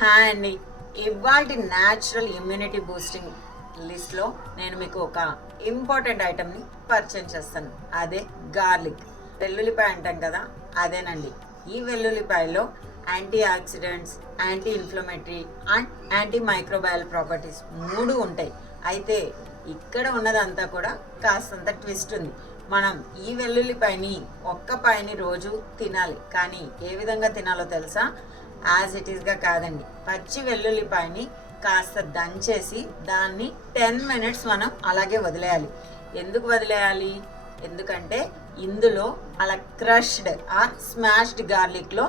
Hi అండి. ఇవాల్టి natural immunity boosting లిస్ట్లో నేను మీకు ఒక ఇంపార్టెంట్ ఐటమ్ని పరిచయం చేస్తాను. అదే గార్లిక్. వెల్లుల్లిపాయ అంటాం కదా, అదేనండి. ఈ వెల్లుల్లిపాయలో anti oxidants, anti inflammatory and anti microbial properties 3 ఉంటాయి. అయితే ఇక్కడ ఉన్నదంతా కూడా కాస్తంత ట్విస్ట్ ఉంది. మనం ఈ వెల్లుల్లిపాయని ఒక్క పాయని రోజు తినాలి, కానీ ఏ విధంగా తినాలో తెలుసా? యాజ్ ఇట్ ఈస్గా కాదండి. పచ్చి వెల్లుల్లిపాయని కాస్త దంచేసి దాన్ని 10 మినిట్స్ మనం అలాగే వదిలేయాలి. ఎందుకు వదిలేయాలి? ఎందుకంటే ఇందులో అలా క్రష్డ్ ఆర్ స్మాష్డ్ గార్లిక్లో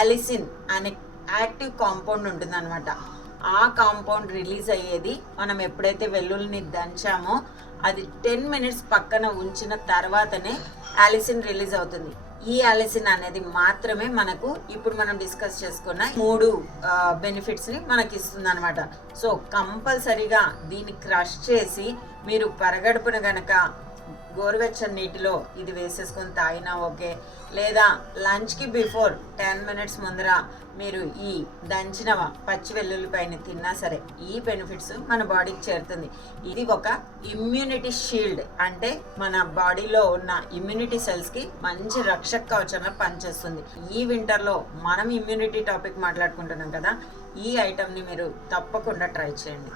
అలిసిన్ అనే యాక్టివ్ కాంపౌండ్ ఉంటుందన్నమాట. ఆ కాంపౌండ్ రిలీజ్ అయ్యేది మనం ఎప్పుడైతే వెల్లుల్లిని దంచామో అది 10 మినిట్స్ పక్కన ఉంచిన తర్వాతనే అలిసిన్ రిలీజ్ అవుతుంది. ఈ అలిసిన్ అనేది మాత్రమే మనకు ఇప్పుడు మనం డిస్కస్ చేసుకున్న 3 బెనిఫిట్స్ని మనకి ఇస్తుంది అనమాట. సో కంపల్సరీగా దీన్ని క్రష్ చేసి మీరు పరగడుపున గనక గోరువెచ్చని నీటిలో ఇది వేసేసుకొని తాగినా ఓకే, లేదా లంచ్కి బిఫోర్ 10 మినిట్స్ ముందర మీరు ఈ దంచిన పచ్చి వెల్లుల్లిపాయని తిన్నా సరే ఈ బెనిఫిట్స్ మన బాడీకి చేరుతుంది. ఇది ఒక ఇమ్యూనిటీ షీల్డ్, అంటే మన బాడీలో ఉన్న ఇమ్యూనిటీ సెల్స్కి మంచి రక్షక కవచంగా పనిచేస్తుంది. ఈ వింటర్లో మనం ఇమ్యూనిటీ టాపిక్ మాట్లాడుకుంటున్నాం కదా, ఈ ఐటమ్ని మీరు తప్పకుండా ట్రై చేయండి.